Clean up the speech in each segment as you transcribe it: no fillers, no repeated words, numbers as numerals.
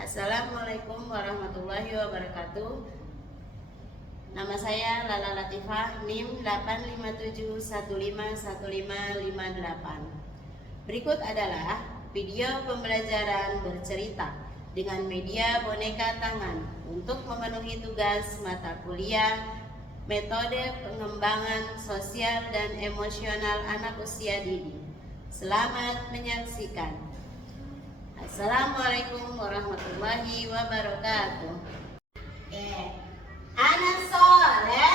Assalamualaikum warahmatullahi wabarakatuh. Nama saya Lala Latifah, NIM 857151558. Berikut adalah video pembelajaran bercerita dengan media boneka tangan untuk memenuhi tugas mata kuliah Metode Pengembangan Sosial dan Emosional Anak Usia Dini. Selamat menyaksikan. Assalamualaikum warahmatullahi wabarakatuh. Anak soleh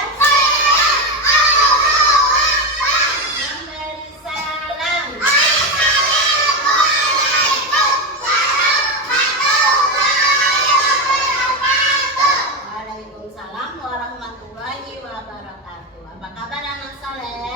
memberi salam. Waalaikumsalam warahmatullahi wabarakatuh. Apa kabar anak soleh?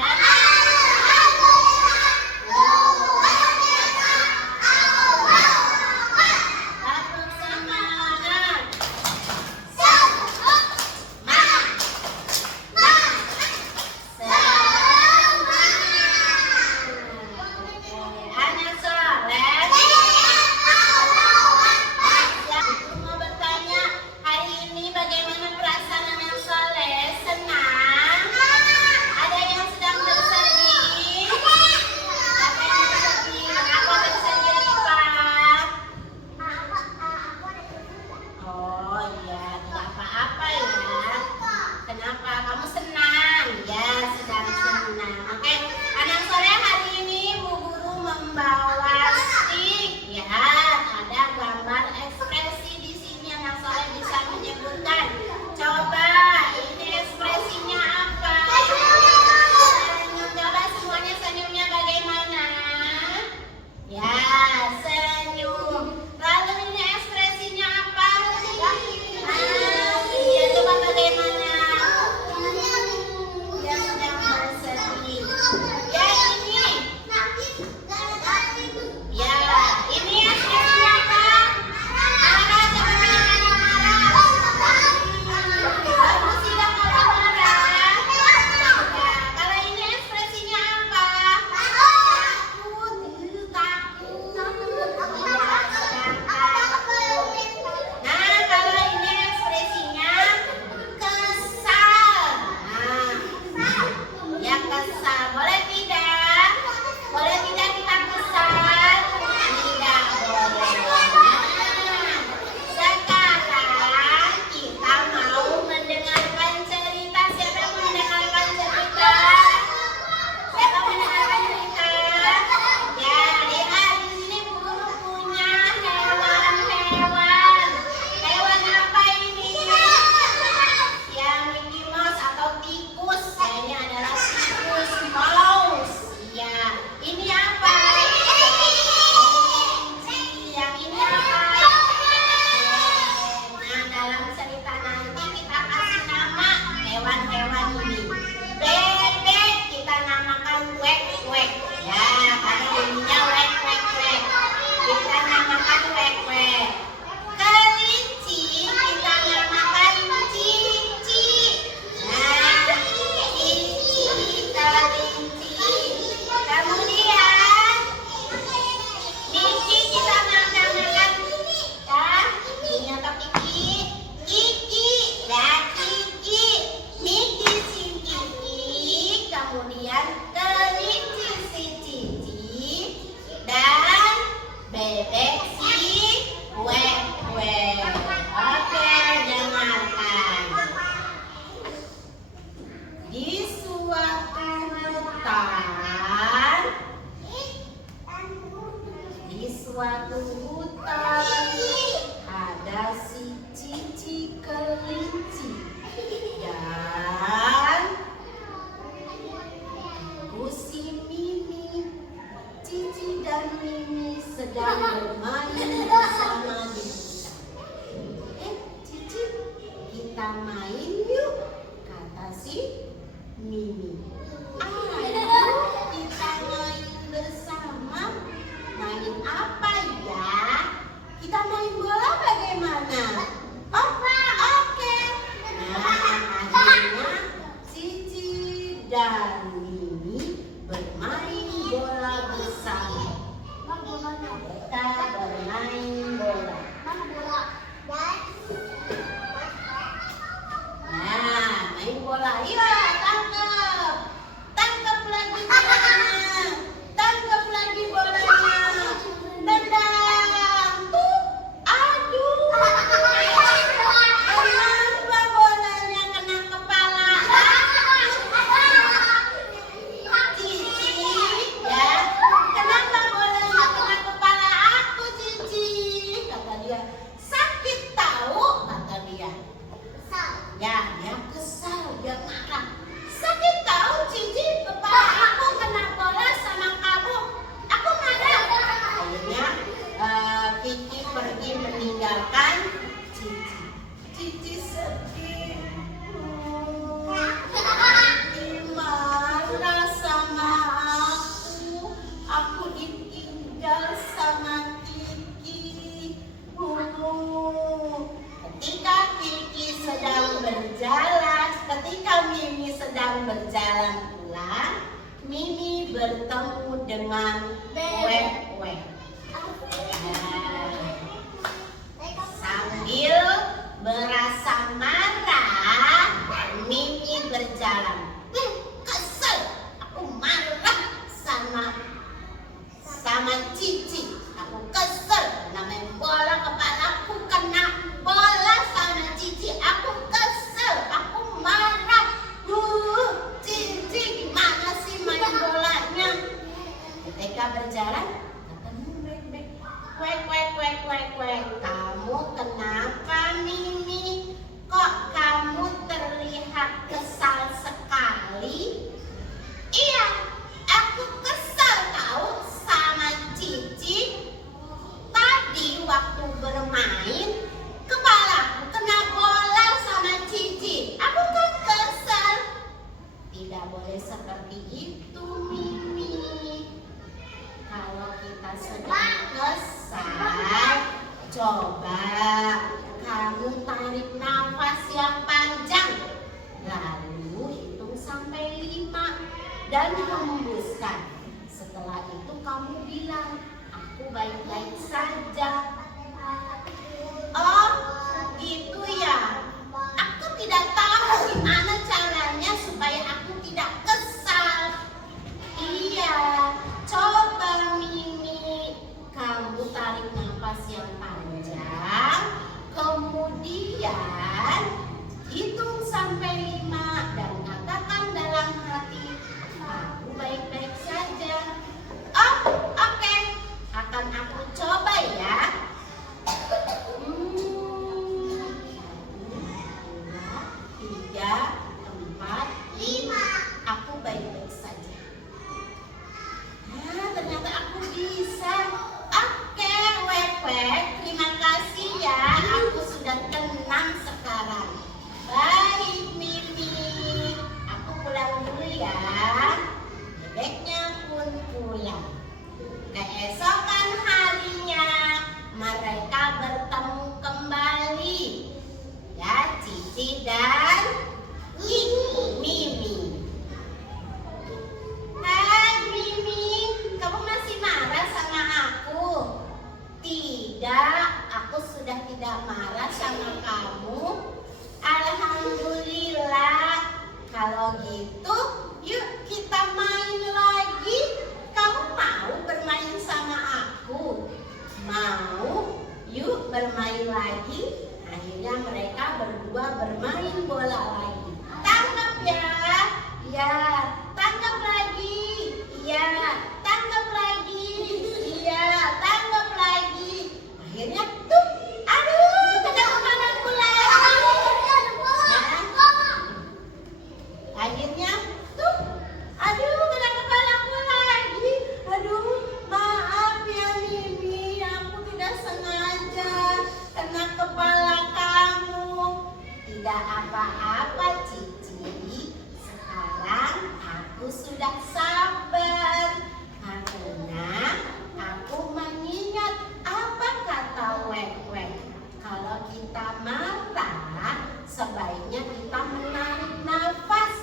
meninggalkan Cici. Cici sedih. Gimana sama aku? Aku ditinggal sama Kiki. Ketika Kiki sedang berjalan, ketika Mimi sedang berjalan pulang, Mimi bertemu dengan Wewe. Sambil merasa marah, Mimi berjalan. Kesel, aku marah sama Cici. Aku kesel, namanya bola kepalaku kena bola sama Cici. Aku kesel, aku marah. Cici gimana sih main bolanya? Ketika berjalan, ketemu Bebek. Kwek. Kamu kenapa, Mimi? Kok kamu terlihat kesal sekali? Iya, aku kesal tahu sama Cici. Tadi waktu bermain, kepalaku kena bola sama Cici. Aku kan kesal. Tidak boleh seperti itu, Mimi. Kalau kita sedang kesal, coba kamu tarik nafas yang panjang, lalu hitung sampai 5 dan hembuskan. Setelah itu kamu bilang, aku baik-baik saja. Oh, gitu ya. Aku tidak tahu gimana caranya supaya aku tidak kesal. Iya, coba Mimi, kamu tarik nafas yang panjang, kemudian hitung sampai 5 dan katakan dalam hati, aku baik-baik saja. Oh, oke. Akan aku coba ya. 1, 2, 3, 4, 5. Aku baik-baik saja. Ternyata aku bisa. Oke, Wewe, terima kasih ya. Aku sudah tenang sekarang. Baik, Mimi. Aku pulang dulu ya. Bebeknya pun pulang. Keesokan harinya, mereka bertemu kembali. Ya, Cici dan Mimi. Hai Mimi, kamu masih marah sama aku? Tidak, aku sudah tidak marah sama kamu. Alhamdulillah. Kalau gitu, yuk kita main lagi. Kamu mau bermain sama aku? Mau? Yuk bermain lagi. Akhirnya mereka berdua bermain bola lagi. Tangkap ya. Ya, tangkap lagi. Iya, tangkap lagi. Iya, tangkap lagi. Akhirnya tuh, aduh, kena kepalaku lagi. Akhirnya tuh, aduh, kena kepalaku lagi. Aduh, maaf ya Mimi, aku tidak sengaja kena kepala kamu. Tidak apa-apa Cici. Sekarang aku sudah sabar karena aku mengingat apa kata Wewe. Kalau kita marah, sebaiknya kita menarik nafas.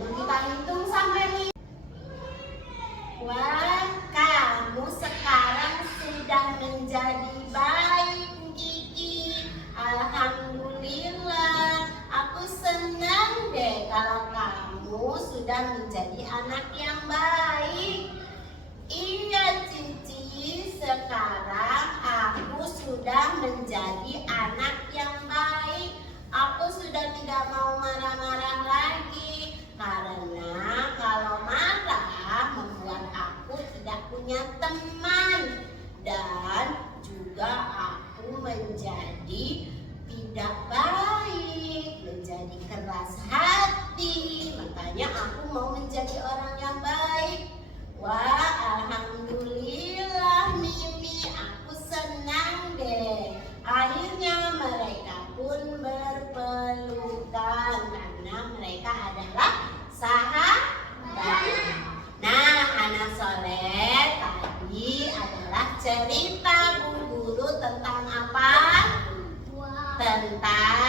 Lalu kita hitung sampai 5. Wah, kamu sekarang sudah menjadi baik, Kiki. Alhamdulillah. Aku senang deh kalau kamu sudah menjadi anak yang baik. Iya, Cici. Sekarang aku sudah menjadi anak yang baik. Aku sudah tidak mau marah-marah lagi. Karena kalau marah membuat aku tidak punya teman. Dan juga aku menjadi tidak baik, menjadi keras hati. Makanya aku mau menjadi orang yang baik. Wah, alhamdulillah Mimi, aku senang deh. sebentar.